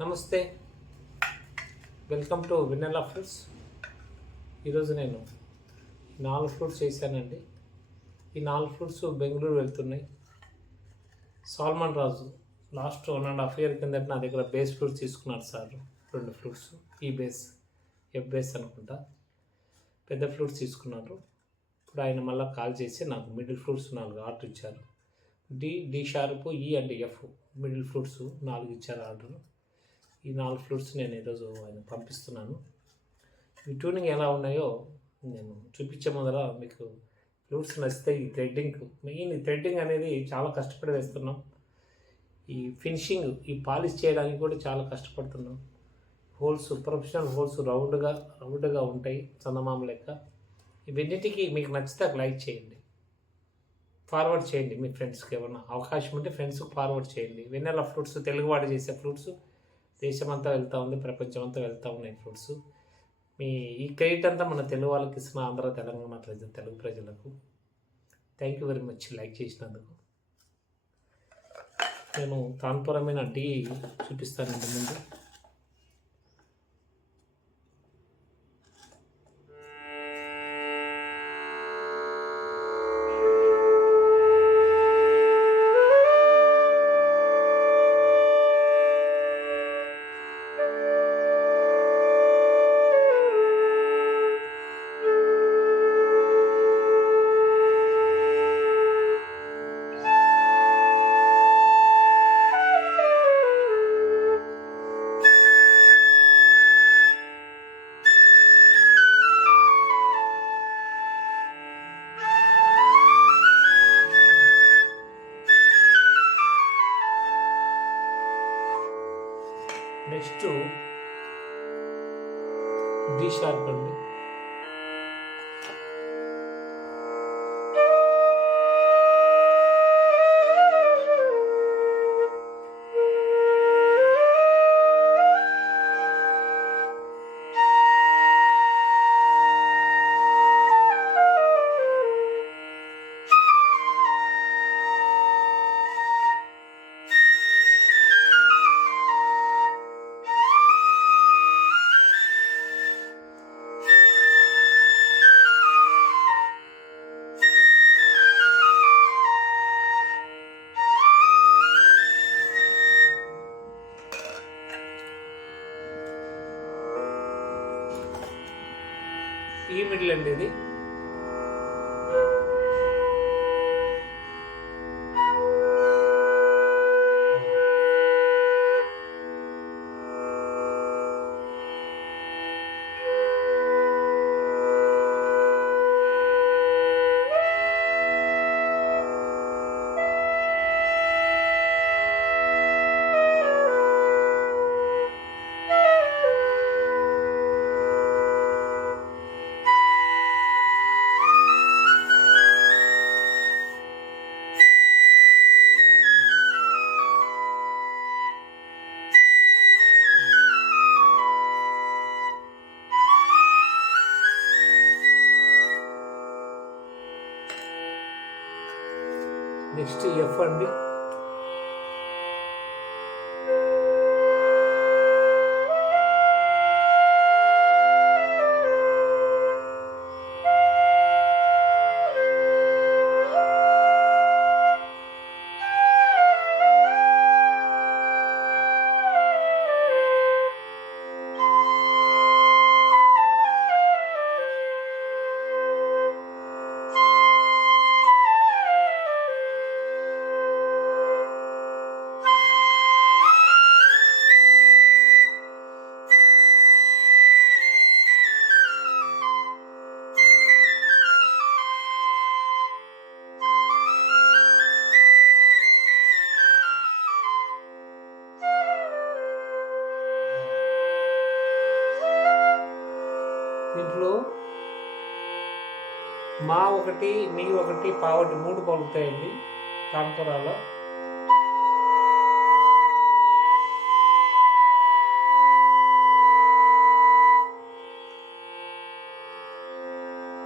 నమస్తే. Welcome to విన్నెలా fruits ఈరోజు నేను నాలుగు ఫ్రూట్స్ చేశానండి. ఈ నాలుగు ఫ్రూట్స్ బెంగళూరు వెళ్తున్నాయి. Salman Raju last one and half year కిందట నా దగ్గర బేస్ ఫ్రూట్స్ తీసుకున్నారు సార్. రెండు ఫ్రూట్స్ ఈ బేస్ ఎఫ్ బేస్ అనుకుంటా. పెద్ద ఫ్రూట్స్ తీసుకున్నారు. ఇప్పుడు ఆయన మళ్ళీ కాల్ చేసి నాకు మిడిల్ ఫ్రూట్స్ నాలుగు ఆర్డర్ ఇచ్చారు. D D sharp E and F middle fruits నాలుగు ఇచ్చారు ఆర్డర్. ఈ నాలుగు ఫ్రూట్స్ నేను ఈరోజు ఆయన పంపిస్తున్నాను. ఈ ట్యూనింగ్ ఎలా ఉన్నాయో నేను చూపించే ముందర మీకు ఫ్లూట్స్ నచ్చితే ఈ థ్రెడ్డింగ్ మెయిన్ ఈ థ్రెడ్డింగ్ అనేది చాలా కష్టపడి వేస్తున్నాం. ఈ ఫినిషింగ్ ఈ పాలిష్ చేయడానికి కూడా చాలా కష్టపడుతున్నాం. హోల్స్ ప్రొఫెషనల్ హోల్స్ రౌండ్గా రౌండ్గా ఉంటాయి చందమామ లెక్క. ఇవన్నిటికీ మీకు నచ్చితే లైక్ చేయండి. ఫార్వర్డ్ చేయండి మీ ఫ్రెండ్స్కి ఏమన్నా అవకాశం ఉంటే ఫ్రెండ్స్కి ఫార్వర్డ్ చేయండి. వెన్నెల ఫ్రూట్స్ తెలుగువాడు చేసే ఫ్రూట్స్ దేశమంతా వెళ్తూ ఉంది ప్రపంచం అంతా వెళ్తూ ఉన్నాయి ఫ్రూట్స్. మీ ఈ క్రెడిట్ అంతా మన తెలుగు వాళ్ళకి ఇస్తున్న ఆంధ్ర తెలంగాణ ప్రజలు తెలుగు ప్రజలకు. Thank you very much like చేసినందుకు. నేను తాన్పురమైన టీ చూపిస్తానండి ముందు. నెక్స్ట్ డి షార్ప్ అండి ఈ మిడిల్ అండి ఇది. నెక్స్ట్ ఎఫ్ అండి దీంట్లో మా ఒకటి నీ ఒకటి పావటి మూడు పలుకుతాయండి. కాన్పురాలో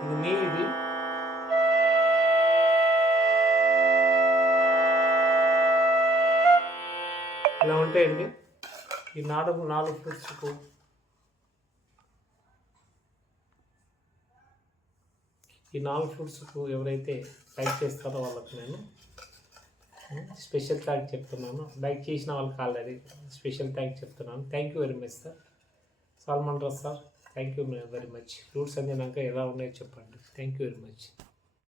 ఇది నీ ఇది. ఇలా ఉంటాయండి. ఈ నాలుగు నాలుగు పుచ్చుకు ఈ నాలుగు ఫ్రూట్స్కు ఎవరైతే లైక్ చేస్తారో వాళ్ళకి నేను స్పెషల్ థ్యాంక్ చెప్తున్నాను. లైక్ చేసిన వాళ్ళకి ఆల్రెడీ స్పెషల్ థ్యాంక్ చెప్తున్నాను. Thank you very much sir Salman Raj sir thank you very much fruits అందినాక ఎలా ఉన్నాయో చెప్పండి. Thank you very much